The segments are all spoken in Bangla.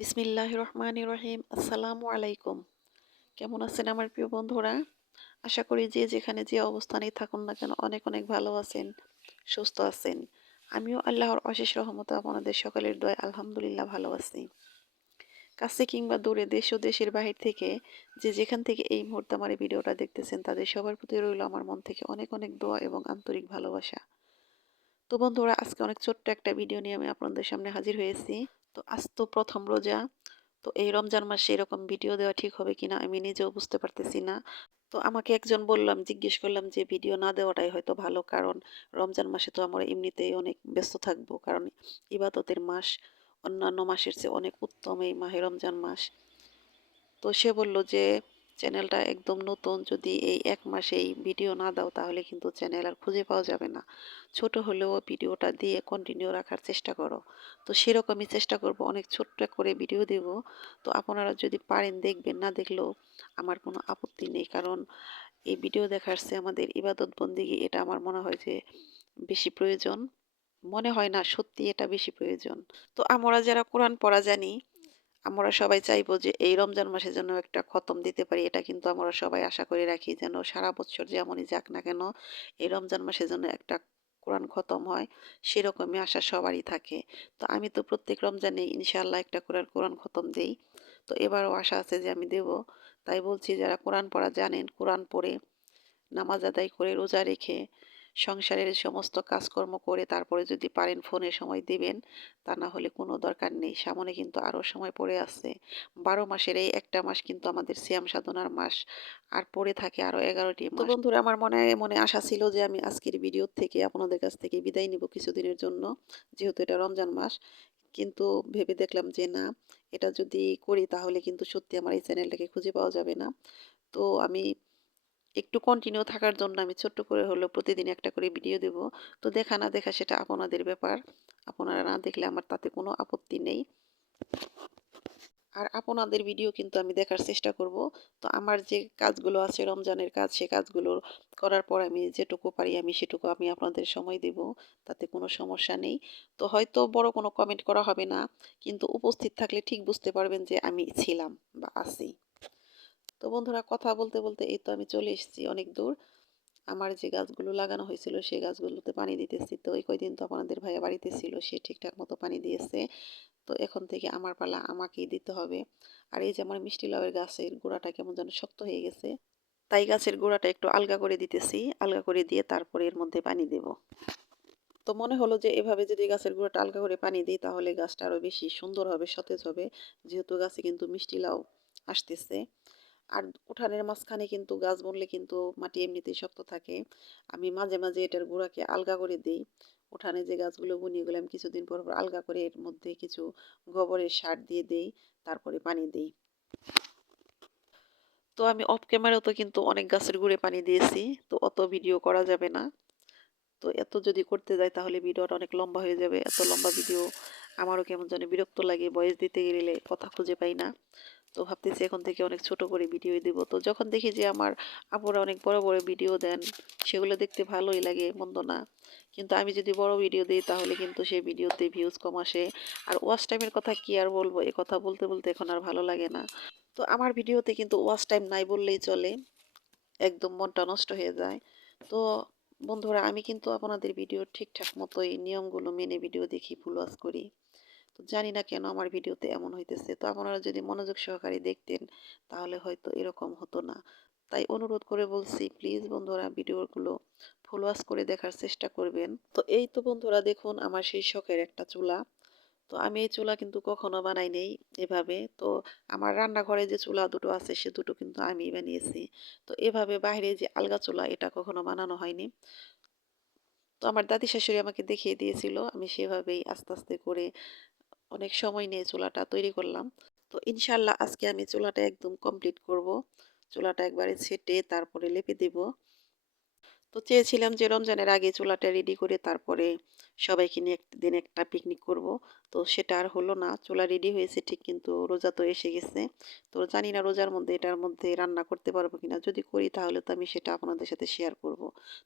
বিসমিল্লাহির রহমানির রহিম। আসসালামু আলাইকুম। কেমন আছেন আমার প্রিয় বন্ধুরা? আশা করি যে যেখানে যে অবস্থানেই থাকুন না কেন অনেক অনেক ভালো আছেন, সুস্থ আছেন। আমিও আল্লাহর অশেষ রহমতে আপনাদের সকলের দয়ায় আলহামদুলিল্লাহ ভালো আছি। কাছে কিংবা দূরে দেশ ও দেশের বাহির থেকে যে যেখান থেকে এই মুহূর্তে আমার এই ভিডিওটা দেখতেছেন তাদের সবার প্রতি রইল আমার মন থেকে অনেক অনেক দোয়া এবং আন্তরিক ভালোবাসা। তো বন্ধুরা, আজকে অনেক ছোট্ট একটা ভিডিও নিয়ে আমি আপনাদের সামনে হাজির হয়েছি। তো আজ তো প্রথম রোজা। তো এই রমজান মাসে এরকম ভিডিও দেওয়া ঠিক হবে কিনা আমি নিজেও বুঝতে পারতেছি না। তো আমাকে একজন জিজ্ঞেস করলাম যে ভিডিও না দেওয়াটাই হয়তো ভালো, কারণ রমজান মাসে তো আমরা এমনিতেই অনেক ব্যস্ত থাকবো, কারণ ইবাদতের মাস, অন্যান্য মাসের চেয়ে অনেক উত্তম এই মাহে রমজান মাস। তো সে বলল যে চ্যানেলটা একদম নতুন, যদি এই এক মাসে এই ভিডিও না দাও তাহলে কিন্তু চ্যানেল আর খুঁজে পাওয়া যাবে না। ছোট হলেও ভিডিওটা দিয়ে কন্টিনিউ রাখার চেষ্টা করো। তো সেরকমই চেষ্টা করব, অনেক ছোট্ট করে ভিডিও দেব। তো আপনারা যদি পারেন দেখবেন, না দেখলেও আমার কোনো আপত্তি নেই, কারণ এই ভিডিও দেখার চেয়ে আমাদের ইবাদত বন্দিগি, এটা আমার মনে হয় যে বেশি প্রয়োজন। মনে হয় না, সত্যি এটা বেশি প্রয়োজন। তো আমরা যারা কোরআন পড়া জানি, আমরা সবাই চাইবো যে এই রমজান মাসে যেন একটা খতম দিতে পারি। এটা কিন্তু আমরা সবাই আশা করে রাখি, যেন সারা বছর যেমনই যাক না কেন এই রমজান মাসে যেন একটা কোরআন খতম হয়, সেরকমই আশা সবারই থাকে। তো আমি তো প্রত্যেক রমজানে ইনশাআল্লাহ একটা করে কোরআন খতম দেই। তো এবারও আশা আছে যে আমি দেব। তাই বলছি, যারা কোরআন পড়া জানেন, কোরআন পড়ে নামাজ আদায় করে রোজা রেখে সংসারের সমস্ত কাজকর্ম করে তারপরে যদি পারেন ফোনে সময় দিবেন। তা না হলে কোনো দরকার নেই, সামনে কিন্তু আরও সময় পড়ে আছে। 12 মাসের এই একটা মাস কিন্তু আমাদের সিয়াম সাধনার মাস, আর পড়ে থাকে আরও 11টি মাস। তো বন্ধুরা, আমার মনে মনে আশা ছিল যে আমি আজকের ভিডিও থেকে আপনাদের কাছ থেকে বিদায় নিব কিছুদিনের জন্য, যেহেতু এটা রমজান মাস। কিন্তু ভেবে দেখলাম যে না, এটা যদি করি তাহলে কিন্তু সত্যি আমার এই চ্যানেলটাকে খুঁজে পাওয়া যাবে না। তো আমি একটু কন্টিনিউ থাকার জন্য আমি ছোট্ট করে হলেও প্রতিদিন একটা করে ভিডিও দেব। তো দেখা না দেখা সেটা আপনাদের ব্যাপার। আপনারা না দেখলে আমার তাতে কোনো আপত্তি নেই। আর আপনাদের ভিডিও কিন্তু আমি দেখার চেষ্টা করব। তো আমার যে কাজগুলো আছে রমজানের কাজ, সে কাজগুলো করার পর আমি যেটুকু পারি আমি সেটুকু আমি আপনাদের সময় দেব। তাতে কোনো সমস্যা নেই। তো হয়তো বড় কোনো কমেন্ট করা হবে না, কিন্তু উপস্থিত থাকলে ঠিক বুঝতে পারবেন যে আমি ছিলাম বা আছি। তো বন্ধুরা, কথা বলতে বলতে এই তো আমি চলে এসেছি অনেক দূর। আমার যে গাছগুলো লাগানো হয়েছিল সেই গাছগুলোতে পানি দিতেছি। তো এই কয়দিন তো আপনাদের ভাইয়া বাড়িতে ছিল, সে ঠিকঠাক মতো পানি দিয়েছে। তো এখন থেকে আমার পালা, আমাকেই দিতে হবে। আর এই যে আমার মিষ্টি লাউয়ের গাছের গোড়াটা কেমন যেন শক্ত হয়ে গেছে, তাই গাছের গোড়াটা একটু আলগা করে দিতেছি। আলগা করে দিয়ে তারপরে এর মধ্যে পানি দেব। তো মনে হলো যে এভাবে যদি গাছের গোড়াটা আলগা করে পানি দিই তাহলে গাছটা আরো বেশি সুন্দর হবে, সতেজ হবে, যেহেতু গাছে কিন্তু মিষ্টি লাউ আসতেছে। আর উঠানের মাঝখানে কিন্তু গাছ বললে কিন্তু মাটি এমনিতেই শক্ত থাকে। আমি মাঝে মাঝে এটার গোড়াকে আলগা করে দিই। উঠানে যে গাছগুলো বুনি, এগুলো আমি কিছুদিন পর পর আলগা করে এর মধ্যে কিছু গোবরের সার দিয়ে দেই, তারপরে পানি দিই। তো আমি অফ ক্যামেরাও তো কিন্তু অনেক গাছের গুঁড়ে পানি দিয়েছি। তো অত ভিডিও করা যাবে না। তো এত যদি করতে যাই তাহলে ভিডিওটা অনেক লম্বা হয়ে যাবে। এত লম্বা ভিডিও আমারও কেমন যেন বিরক্ত লাগে, ভয়েস দিতে গেলে কথা খুঁজে পাই না। তো ভাবতেছি এখন থেকে অনেক ছোট করে ভিডিও দিব। তো যখন দেখি যে আমার আপুরা অনেক বড় বড় ভিডিও দেন, সেগুলো দেখতে ভালোই লাগে, মন্দ না। কিন্তু আমি যদি বড় ভিডিও দিই তাহলে কিন্তু সেই ভিডিওতে ভিউজ কম আসে। আর ওয়াচ টাইমের কথা কি আর বলবো, এ কথা বলতে বলতে এখন আর ভালো লাগে না। তো আমার ভিডিওতে কিন্তু ওয়াচ টাইম নাই বললেই চলে, একদম মনটা নষ্ট হয়ে যায়। তো বন্ধুরা, আমি কিন্তু আপনাদের ভিডিও ঠিকঠাক মতোই নিয়মগুলো মেনে ভিডিও দেখি, ফুল ওয়াচ করি। তো জানি না কেন আমার ভিডিওতে এমন হইতেছে। তো আপনারা যদি মনোযোগ সহকারে দেখতেন তাহলে হয়তো এরকম হতো না। তাই অনুরোধ করে বলছি, প্লিজ বন্ধুরা ভিডিওগুলো ফুল ওয়াচ করে দেখার চেষ্টা করবেন। তো এই তো বন্ধুরা, দেখুন আমার সেই শখের একটা চুলা। তো আমি এই চুলা কিন্তু কখনো বানাই নেই এভাবে। তো আমার রান্নাঘরে যে চুলা দুটো আছে সে দুটো কিন্তু আমি বানিয়েছি। তো এভাবে বাইরে যে আলগা চুলা, এটা কখনো বানানো হয়নি। তো আমার দাদি শাশুড়ি আমাকে দেখিয়ে দিয়েছিল, আমি সেভাবেই আস্তে আস্তে করে অনেক সময় নিয়ে চুলাটা তৈরি করলাম। তো ইনশাল্লাহ আজকে আমি চুলাটা একদম কমপ্লিট করব। চুলাটা একবারে ছেটে তারপরে লেপে দেব। তো চেয়েছিলাম যে রমজানের আগে চুলাটা রেডি করে তারপরে সবাইকে নিয়ে একদিন একটা পিকনিক করব। তো সেটা আর হলো না। চুলা রেডি হয়েছে ঠিক কিন্তু রোজা তো এসে গেছে। তো জানি না রোজার মধ্যে এটার মধ্যে রান্না করতে পারবো কিনা। যদি করি তাহলে তো আমি সেটা আপনাদের সাথে শেয়ার করব।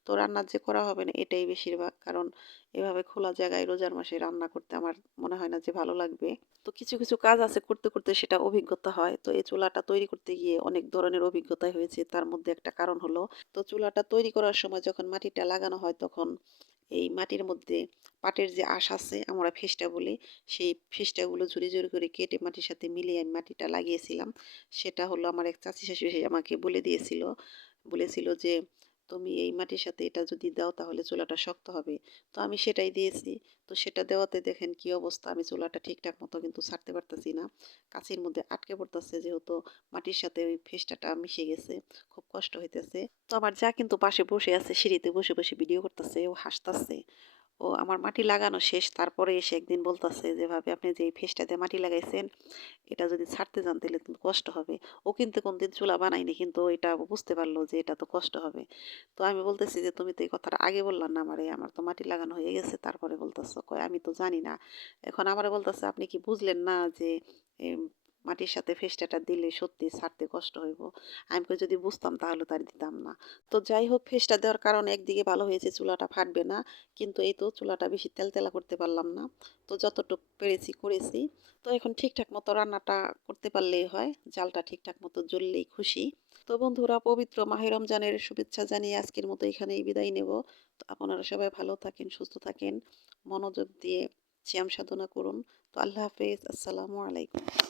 তো রান্না যে করা হবে না এটাই বেশিরভাগ। কারণ এভাবে খোলা জায়গায় রোজার মাসে রান্না করতে আমার মনে হয় না যে ভালো লাগবে। তো কিছু, কিছু কাজ আছে করতে, করতে সেটা অভিজ্ঞতা হয়। তো এই চুলাটা তৈরি করতে গিয়ে অনেক ধরনের অভিজ্ঞতাই হয়েছে। তার মধ্যে একটা কারণ হলো, তো চুলাটা তৈরি করার সময় যখন মাটিটা লাগানো হয় তখন এই মাটির মধ্যে পাটের যে আঁশ আছে আমরা ফেসটা বলি, সেই ফেসটাগুলো ঝুরি, ঝুরি করে কেটে মাটির সাথে মিলিয়ে আমি মাটিটা লাগিয়েছিলাম। সেটা হলো আমার এক চাচী শাশুড়ি আমাকে বলে দিয়েছিল। বলেছিল যে, "তুমি এই মাটির সাথে এটা যদি দাও তাহলে চুলাটা শক্ত হবে।" তো আমি সেটাই দিয়েছি। তো সেটা দেওয়াতে দেখেন কি অবস্থা, আমি চুলাটা ঠিকঠাক মতো কিন্তু ছাড়তে পারতেছি না। কাঁচির মধ্যে আটকে পড়তেছে যেহেতু মাটির সাথে ওই ফেসটাটা মিশে গেছে। খুব কষ্ট হইতেছে। তো আমার যা কিন্তু পাশে বসে আছে সিঁড়িতে বসে, বসে ভিডিও করতেছে, ও হাসতাছে। ও আমার মাটি লাগানো শেষ। তারপরে এসে একদিন বলতেছে যে, "ভাবি আপনি যে এই ফেসটা দিয়ে মাটি লাগাইছেন, এটা যদি ছাড়তে যান তাহলে কিন্তু কষ্ট হবে।" ও কিন্তু কোনদিন চুলা বানায়নি কিন্তু এটা বুঝতে পারলো যে এটা তো কষ্ট হবে। তো আমি বলতেছি যে, "তুমি তো এই কথাটা আগে বললা না আমারে, আমার তো মাটি লাগানো হয়ে গেছে তারপরে বলতেছো।" কয়, "আমি তো জানি না।" এখন আমারে বলতেছে, "আপনি কি বুঝলেন না যে এম মাটির সাথে ফেসটাটা দিলে সত্যি ছাড়তে কষ্ট হইব?" আমি কই, "যদি বুঝতাম তাহলে তো আর দিতাম না।" তো যাই হোক ফেসটা দেওয়ার কারণে একদিকে ভালো হয়েছে চুলাটা ফাটবে না। কিন্তু এই তো চুলাটা বেশি তেলতেলা করতে পারলাম না। তো যতটুক পেরেছি করেছি। তো এখন ঠিকঠাক মতো রান্নাটা করতে পারলেই হয়। জালটা ঠিকঠাক মতো জ্বললেই খুশি। তো বন্ধুরা পবিত্র মাহে রমজানের শুভেচ্ছা জানিয়ে আজকের মতো এখানেই বিদায় নেব। তো আপনারা সবাই ভালো থাকেন, সুস্থ থাকেন। মনোযোগ দিয়ে সিয়াম সাধনা করুন। তো আল্লাহ হাফেজ। আসসালামু আলাইকুম।